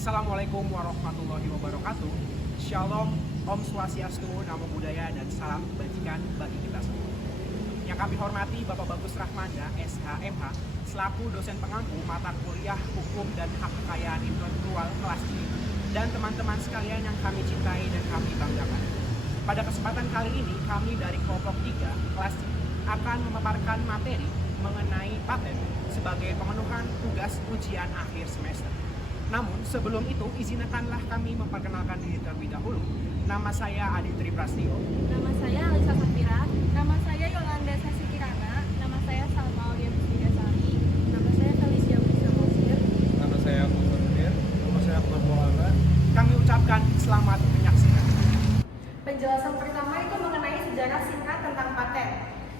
Assalamualaikum warahmatullahi wabarakatuh. Shalom, Om Swastiastu, Namo Buddhaya, dan salam kebajikan bagi kita semua. Yang kami hormati Bapak Bagus Rahmanda, SHMH, selaku dosen pengampu mata kuliah Hukum dan Hak Kekayaan Intelektual kelas ini, dan teman-teman sekalian yang kami cintai dan kami banggakan. Pada kesempatan kali ini, kami dari kelompok 3 kelas ini akan memaparkan materi mengenai paten sebagai pemenuhan tugas ujian akhir semester. Namun sebelum itu, izinkanlah kami memperkenalkan diri terlebih dahulu. Nama saya Aditri Prastio. Nama saya Alisa Safira. Nama saya Yolanda Sasi Kirana. Nama saya Salma Aulia Pustigasari. Nama saya Felicia Putra Mosir. Nama saya Muhammad Munir. Nama saya Ahmad Maulana. Kami ucapkan selamat menyaksikan. Penjelasan pertama itu mengenai sejarah singkat tentang paten.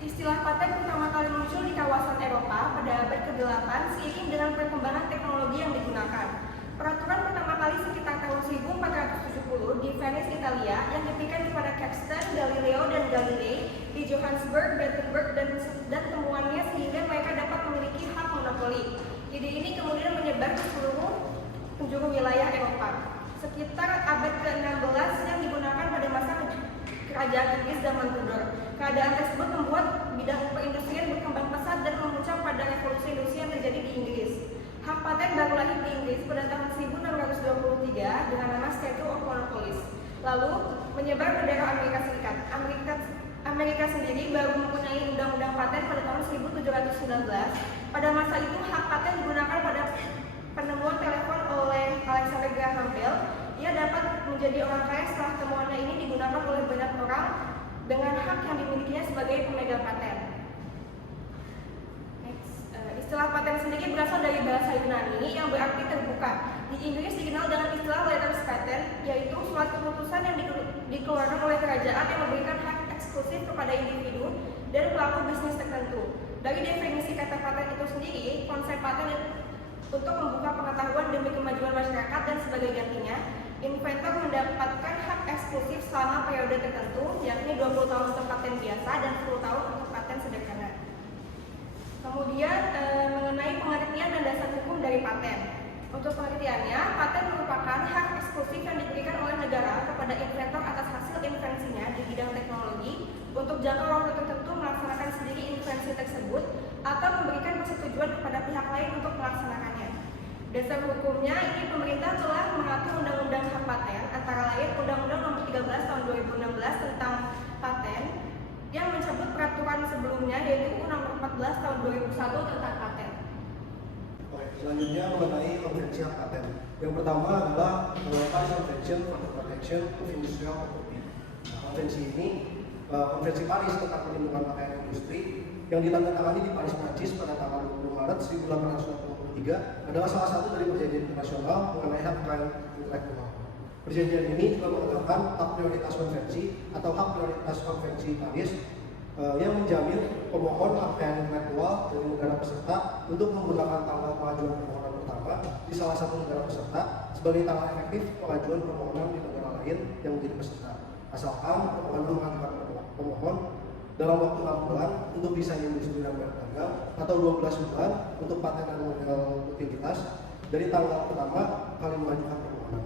Istilah paten pertama kali muncul di kawasan Eropa pada abad ke-8 seiring dengan perkembangan teknologi yang digunakan. Peraturan pertama kali sekitar tahun 1470 di Venice, Italia, yang diberikan kepada Caxton, Galileo, dan Galilei di Johannesburg, Gothenburg, dan temuannya sehingga mereka dapat memiliki hak monopoli. Ide ini kemudian menyebar ke seluruh penjuru wilayah Eropa. Sekitar abad ke-16 yang digunakan pada masa kerajaan Inggris zaman Tudor. Keadaan tersebut membuat bidang perindustrian berkembang pesat dan memuncak pada revolusi industri yang terjadi di Inggris. Hak paten baru lahir di Inggris pada tahun 1623 dengan nama Statute of Monopolies. Lalu menyebar ke daerah Amerika Serikat. Amerika sendiri baru mempunyai undang-undang paten pada tahun 1719. Pada masa itu hak paten digunakan pada penemuan telepon oleh Alexander Graham Bell. Ia dapat menjadi orang kaya setelah temuannya ini digunakan oleh banyak orang dengan hak yang dimilikinya sebagai pemegang paten. Istilah paten sendiri berasal dari bahasa Yunani yang berarti terbuka. Di Inggris dikenal dengan istilah letters patent, yaitu suatu keputusan yang dikeluarkan oleh kerajaan yang memberikan hak eksklusif kepada individu dan pelaku bisnis tertentu. Dari definisi kata paten itu sendiri, konsep paten untuk membuka pengetahuan demi kemajuan masyarakat dan sebagai gantinya, inventor mendapatkan hak eksklusif selama periode tertentu, yakni 20 tahun untuk paten biasa dan 10 tahun untuk paten sederhana. Kemudian mengenai pengertian dan dasar hukum dari paten. Untuk pengertiannya, paten merupakan hak eksklusif yang diberikan oleh negara kepada inventor atas hasil invensinya di bidang teknologi untuk jangka waktu tertentu melaksanakan sendiri invensi tersebut atau memberikan persetujuan kepada pihak lain untuk melaksanakannya. Dasar hukumnya ini pemerintah telah mengatur undang-undang hak paten, antara lain Undang-Undang Nomor 13 Tahun 2016 tentang paten yang mencabut peraturan sebelumnya, yaitu Nomor 14 Tahun 2001 tentang paten. Selanjutnya mengenai konvensi hak paten. Yang pertama adalah Paris Convention for the Protection of Industrial Property. Nah, konvensi ini, konvensi Paris tentang perlindungan pakaian industri yang ditandatangani di Paris, Prancis pada tanggal 20 Maret 1883 adalah salah satu dari perjanjian internasional mengenai hak kekayaan intelektual. Perjanjian ini juga menetapkan hak prioritas konvensi atau hak prioritas konvensi Paris yang menjamin pemohon hak kekayaan intelektual dari negara peserta untuk menggunakan tanggal pengajuan permohonan pertama di salah satu negara peserta sebagai tanggal efektif pengajuan permohonan di negara lain yang menjadi peserta, asalkan permohonan mengajukan pemohon dalam waktu 6 bulan untuk desain industri dan dagang atau 12 bulan untuk paten dan model utilitas dari tanggal pertama kali mengajukan permohonan.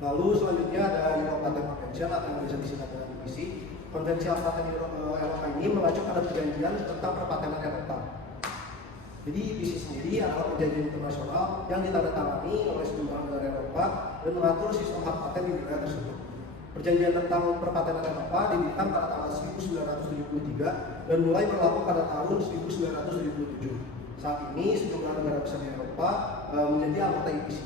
Lalu selanjutnya ada Euro Patent Convention atau yang bisa disingkat dengan EPC. Konvensi hak paten Eropa ini mengacu pada perjanjian tentang perpatenan Eropa. Jadi EPC sendiri adalah perjanjian internasional yang ditandatangani oleh sejumlah negara Eropa dan mengatur sistem hak paten di negara tersebut. Perjanjian tentang perpatenan Eropa diberikan pada tanggal 1973 dan mulai berlaku pada tahun 1977. Saat ini sejumlah negara besar di Eropa menjadi anggota EPC.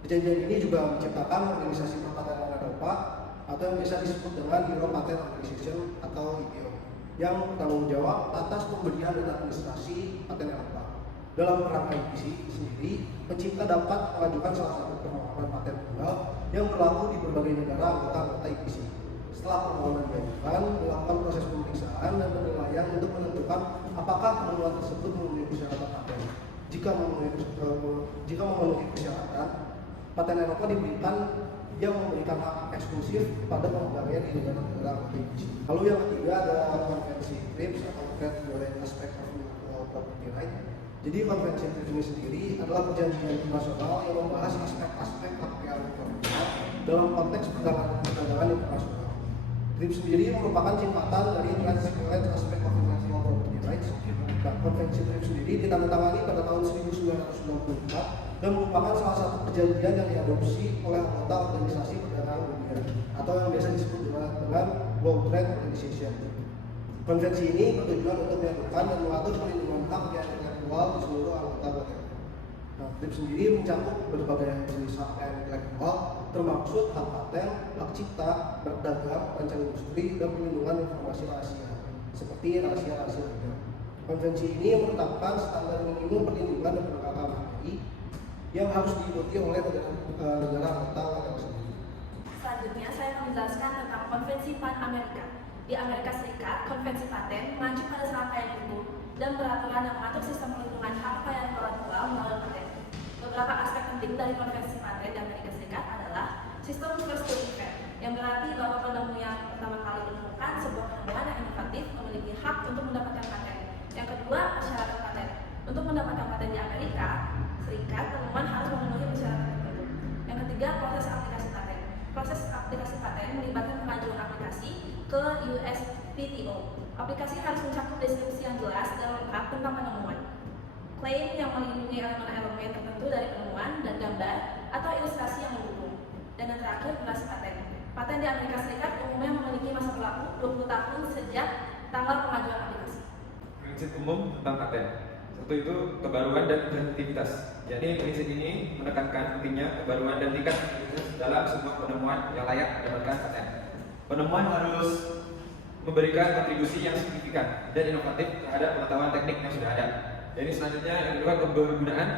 Perjanjian ini juga menciptakan organisasi perpatenan Eropa atau yang bisa disebut dengan Euro Patent Organization atau EPO yang bertanggung jawab atas pemberian dan administrasi paten Eropa. Dalam kerangka EPC sendiri, pencipta dapat mengajukan salah satu permohonan paten tunggal yang berlaku di berbagai negara anggota EPC. Setelah permohonan diajukan, dilakukan proses pemeriksaan dan penilaian untuk menentukan apakah pemenuhan tersebut memenuhi persyaratan paten. Jika memenuhi persyaratan, paten Eropa diberikan yang memberikan hak eksklusif pada pengembangnya di negara-negara EPC. Lalu yang ketiga ada konvensi TRIPS atau Trade Related Aspect of Property Right. Jadi konvensi TRIPS ini sendiri adalah perjanjian internasional yang membahas aspek-aspek dalam konteks perdagangan internasional. TRIPS sendiri merupakan singkatan dari Trans-Atlantic Aspect of International Property Rights. Nah, konvensi TRIPS sendiri ditandatangani pada tahun 1994 dan merupakan salah satu perjanjian yang diadopsi oleh anggota organisasi perdagangan dunia atau yang biasa disebut dengan World Trade Organization. Konvensi ini bertujuan untuk menyatukan dan mengatur perlindungan hak yang intelektual di seluruh anggota WTO. Nah, TRIPS sendiri mencakup berbagai jenis hak yang intelektual, termaksud hak paten, hak cipta, berdagang, rancang industri, dan perlindungan informasi rahasia, seperti rahasia-rahasia dagang. Konvensi ini menetapkan standar minimum perlindungan dan penegakan HI yang harus diikuti oleh negara anggota WTO sendiri. Selanjutnya, saya akan menjelaskan tentang Konvensi Pan-Amerika. Di Amerika Serikat, Konvensi Paten mengacu pada serangkaian hukum dan peraturan yang mengatur sistem perlindungan hak kekayaan intelektual melalui paten. Beberapa aspek penting dari Konvensi Paten di Amerika Serikat adalah sistem first to invent, yang berarti bahwa penemu yang pertama kali menemukan sebuah penemuan yang inovatif memiliki hak untuk mendapatkan paten. Yang kedua, persyaratan paten. Untuk mendapatkan paten di Amerika Serikat, penemuan harus memenuhi persyaratan tertentu. Yang ketiga, proses aplikasi paten. Proses aplikasi paten melibatkan pengajuan aplikasi ke USPTO. Aplikasi harus mencakup deskripsi yang jelas dan lengkap tentang penemuan, klaim yang melindungi elemen-elemen tertentu dari penemuan, dan gambar atau ilustrasi yang mendukung. Dan yang terakhir, durasi paten. Paten di Amerika Serikat umumnya memiliki masa berlaku 20 tahun sejak tanggal pengajuan aplikasi. Prinsip umum tentang paten. Satu itu kebaruan dan inventivitas. Jadi prinsip ini menekankan pentingnya kebaruan dan tingkat inventivitas dalam sebuah penemuan yang layak mendapatkan paten. Penemuan harus memberikan kontribusi yang signifikan dan inovatif terhadap pengetahuan teknik yang sudah ada. Jadi selanjutnya yang kedua, kebergunaan.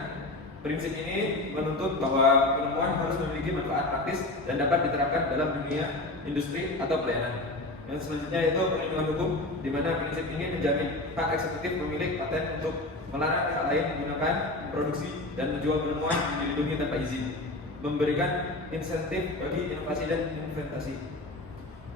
Prinsip ini menuntut bahwa penemuan harus memiliki manfaat praktis dan dapat diterapkan dalam dunia industri atau pelayanan. Yang selanjutnya itu perlindungan hukum, di mana prinsip ini menjamin hak eksekutif pemilik paten untuk melarang pihak lain menggunakan, produksi, dan menjual penemuan yang dilindungi tanpa izin, memberikan insentif bagi inovasi dan inventasi.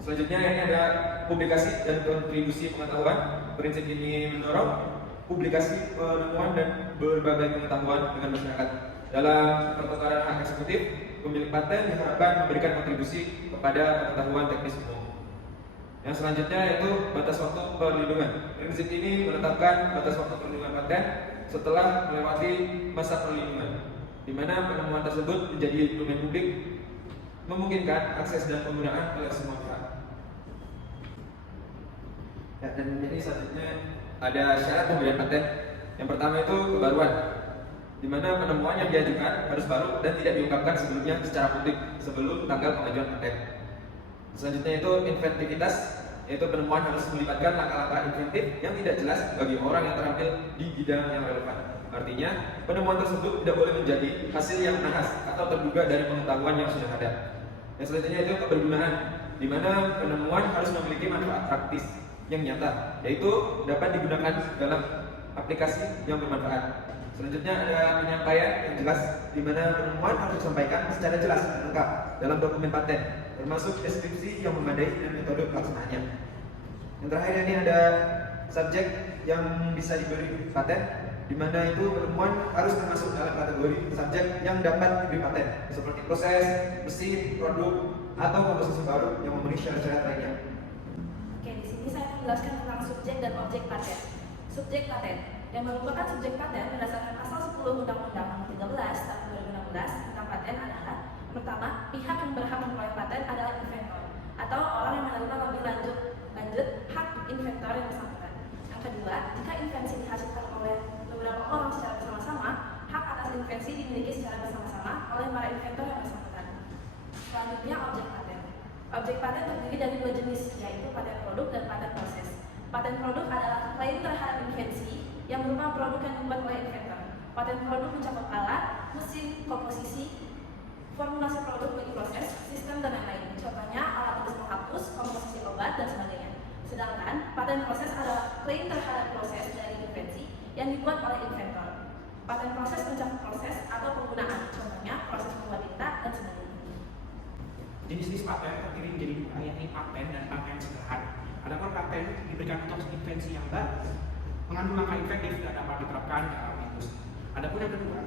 Selanjutnya ini ada publikasi dan kontribusi pengetahuan. Prinsip ini mendorong publikasi penemuan dan berbagai pengetahuan dengan masyarakat. Dalam pertukaran hak eksekutif, pemilik paten diharapkan memberikan kontribusi kepada pengetahuan teknis umum. Yang selanjutnya yaitu batas waktu perlindungan. Prinsip ini menetapkan batas waktu perlindungan paten setelah melewati masa perlindungan, di mana penemuan tersebut menjadi domain publik, memungkinkan akses dan penggunaan oleh semua pihak. Ya, dan ini selanjutnya ada syarat pemberian paten. Yang pertama itu kebaruan, di mana penemuan yang diajukan harus baru dan tidak diungkapkan sebelumnya secara publik sebelum tanggal pengajuan paten. Selanjutnya itu inventivitas, yaitu penemuan harus melibatkan langkah-langkah inventif yang tidak jelas bagi orang yang terampil di bidang yang relevan. Artinya, penemuan tersebut tidak boleh menjadi hasil yang nahas atau terduga dari pengetahuan yang sudah ada. Yang selanjutnya itu kebergunaan, di mana penemuan harus memiliki manfaat praktis yang nyata, yaitu dapat digunakan dalam aplikasi yang bermanfaat. Selanjutnya ada penyampaian yang jelas, di mana penemuan harus disampaikan secara jelas dan lengkap dalam dokumen paten, termasuk deskripsi yang memadai dan metode pelaksanaannya. Yang terakhir ini ada subjek yang bisa diberi paten, di mana itu penemuan harus termasuk dalam kategori subjek yang dapat diberi paten, seperti proses, mesin, produk, atau komposisi baru yang memenuhi syarat-syarat lainnya. Oke, di sini saya menjelaskan tentang subjek dan objek paten. Subjek paten yang merupakan subjek paten berdasarkan pasal 10 Undang-Undang Nomor 13 Tahun 2016 tentang paten adalah: pertama, pihak yang berhak memperoleh paten adalah inventor atau orang yang menerima lebih lanjut hak inventor yang bersangkutan. Yang kedua, jika invensi dihasilkan oleh beberapa orang secara bersama-sama, hak atas invensi dimiliki secara bersama-sama oleh para inventor yang bersangkutan. Selanjutnya, objek paten. Objek paten terdiri dari dua jenis, yaitu paten produk dan paten proses. Paten produk adalah klaim terhadap invensi yang berupa produk yang dibuat oleh inventor. Paten produk mencakup alat, mesin, komposisi, formulasi produk bagi proses, sistem, dan lain-lain. Contohnya alat tulis menghapus, komposisi obat, dan sebagainya. Sedangkan paten proses adalah klaim terhadap proses dari invensi yang dibuat oleh inventor. Paten proses mencakup proses atau penggunaan, contohnya proses membuat tinta, dan sebagainya. Jenis-jenis paten terdiri menjadi dua, yakni paten dan paten sederhana. Adapun paten diberikan untuk invensi yang baru, mengandung langkah inventif dan dapat diterapkan dalam industri. Adapun yang kedua,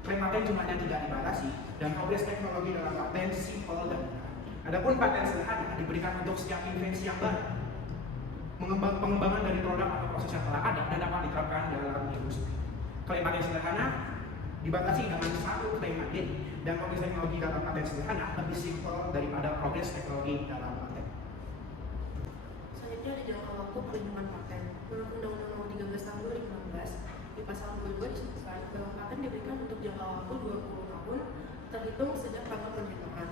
klaim paten jumlahnya tidak dibatasi, Dan progres teknologi dalam paten simple dan mudah. Adapun paten sederhana diberikan untuk setiap invensi yang baru, pengembangan dari produk atau proses yang telah ada dan dapat diterapkan dalam industri. Klaim paten sederhana dibatasi dengan satu klaim mandiri, dan progres teknologi dalam paten sederhana lebih simpel daripada progres teknologi dalam paten. Selanjutnya ada jangka waktu perlindungan paten. Menurut Undang-Undang Nomor 13 Tahun 2016, di pasal 22 disebutkan bahwa paten diberikan untuk jangka waktu 20 tahun terhitung sejak tanggal penerimaan,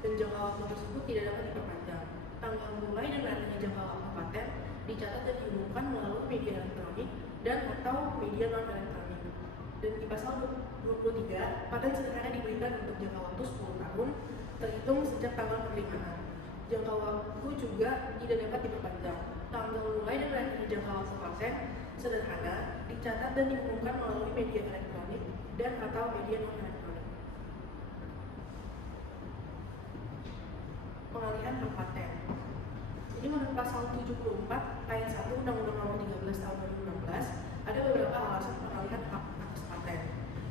dan jangka waktu tersebut tidak dapat diperpanjang. Tanggal mulai dan berakhirnya jangka waktu paten dicatat dan diumumkan melalui media elektronik dan atau media non elektronik. Dan di pasal 23, paten sederhana diberikan untuk jangka waktu 10 tahun terhitung sejak tanggal penerimaan. Jangka waktu juga tidak dapat diperpanjang. Tanggal mulai dan berakhirnya jangka waktu paten sederhana dicatat dan diumumkan melalui media elektronik dan atau media non elektronik. Pengalihan hak paten. Jadi menurut pasal 74 ayat 1 Undang-Undang Nomor 13 Tahun 2016 ada beberapa alasan pengalihan hak atas paten,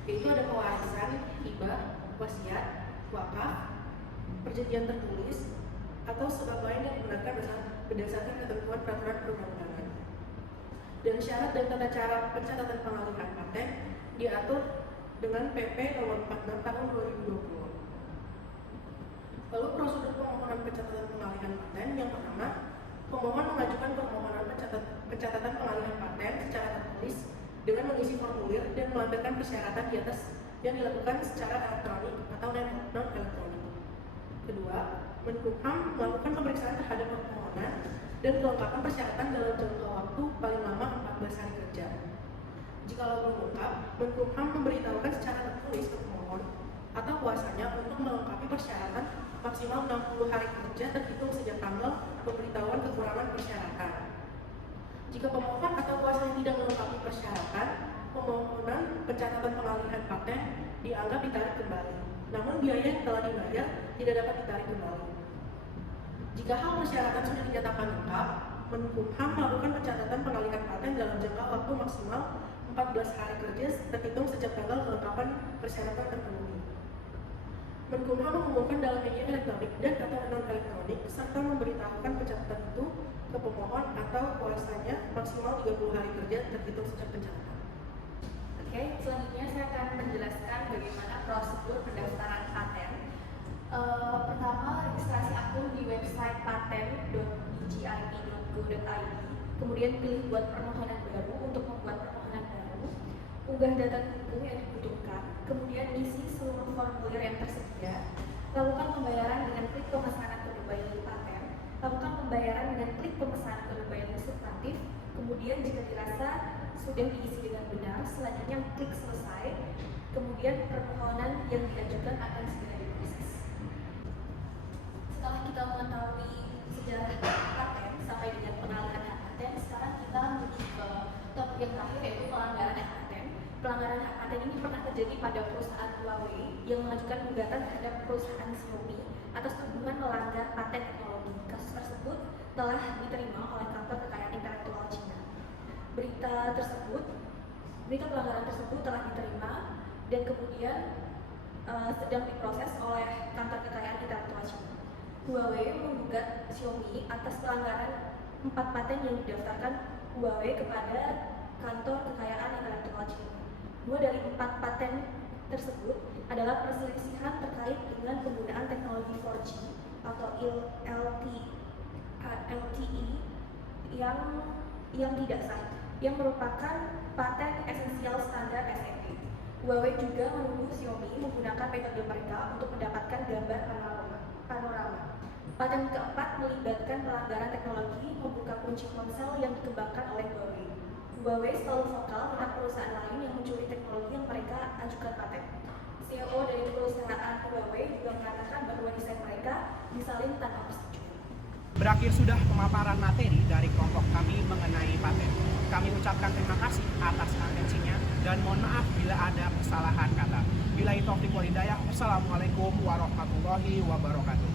yaitu ada pewarisan, hibah, wasiat, wakaf, perjanjian tertulis, atau sebab lain yang digunakan berdasarkan ketentuan peraturan perundang-undangan. Dan syarat dan tata cara pencatatan pengalihan paten diatur dengan PP Nomor 46 Tahun 2020. Lalu prosedur pemohonan pencatatan pengalihan paten yang pertama, pemohon mengajukan permohonan pencatatan pengalihan paten secara tertulis dengan mengisi formulir dan melampirkan persyaratan di atas yang dilakukan secara elektronik atau non-elektronik. Kedua, Menkumham melakukan pemeriksaan terhadap permohonan dan kelengkapan persyaratan dalam jangka waktu paling lama 14 hari kerja. Jikalau belum lengkap, Menkumham memberitahukan secara tertulis ke pemohon atau kuasanya untuk melengkapi persyaratan maksimal 60 hari kerja terhitung sejak tanggal pemberitahuan kekurangan persyaratan. Jika pemohon atau kuasanya tidak melengkapi persyaratan, permohonan pencatatan pengalihan paten dianggap ditarik kembali. Namun biaya yang telah dibayar tidak dapat ditarik kembali. Jika hal persyaratan sudah dinyatakan lengkap, Menkumham melakukan pencatatan pengalihan paten dalam jangka waktu maksimal 14 hari kerja terhitung sejak tanggal kelengkapan persyaratan terpenuhi. Menkumham mengumumkan dalam media elektronik dan atau non-elektronik serta memberitahukan pencatatan itu ke pemohon atau kuasanya maksimal 30 hari kerja terhitung sejak pencatatan. Oke, selanjutnya saya akan menjelaskan bagaimana prosedur pendaftaran paten. Pertama, registrasi akun di website paten.dgip.go.id. Kemudian pilih buat permohonan baru untuk membuat permohonan baru. Unggah data pendukung yang dibutuhkan. Kemudian isi seluruh formulir yang tersedia. Lakukan pembayaran dengan klik pemesanan kode BYLIN paten. Lakukan pembayaran dengan klik pemesanan kode BYLIN substantif. Kemudian jika dirasa sudah diisi dengan benar, selanjutnya klik selesai. Kemudian permohonan yang diajukan akan segera diproses. Setelah kita mengetahui sejarah paten sampai dengan pengalihan hak paten, sekarang kita menuju ke topik yang terakhir, yaitu pelanggaran hak paten. Pelanggaran hak paten ini pernah terjadi pada perusahaan Huawei yang mengajukan gugatan terhadap perusahaan Xiaomi atas tuduhan melanggar paten teknologi. Kasus tersebut telah diterima oleh kantor kekayaan intelektual Cina. Berita pelanggaran tersebut telah diterima dan kemudian sedang diproses oleh kantor kekayaan intelektual Cina. Huawei menggugat Xiaomi atas pelanggaran 4 paten yang didaftarkan Huawei kepada kantor kekayaan intelektual Cina. 2 dari 4 paten tersebut adalah perselisihan terkait dengan penggunaan teknologi 4G atau LTE yang tidak sah, yang merupakan paten esensial standar SME. Huawei juga menuduh Xiaomi menggunakan metode mereka untuk mendapatkan gambar panorama. Paten keempat melibatkan pelanggaran teknologi membuka kunci ponsel yang dikembangkan oleh Huawei. Huawei selalu vokal tentang perusahaan lain yang mencuri teknologi yang mereka ajukan paten. CEO dari perusahaan Huawei juga mengatakan bahwa desain mereka disalin tanpa persetujuan. Berakhir sudah pemaparan materi dari kelompok kami mengenai paten. Kami ucapkan terima kasih atas atensinya dan mohon maaf bila ada kesalahan kata. Billahi taufiq wal hidayah. Wassalamualaikum warahmatullahi wabarakatuh.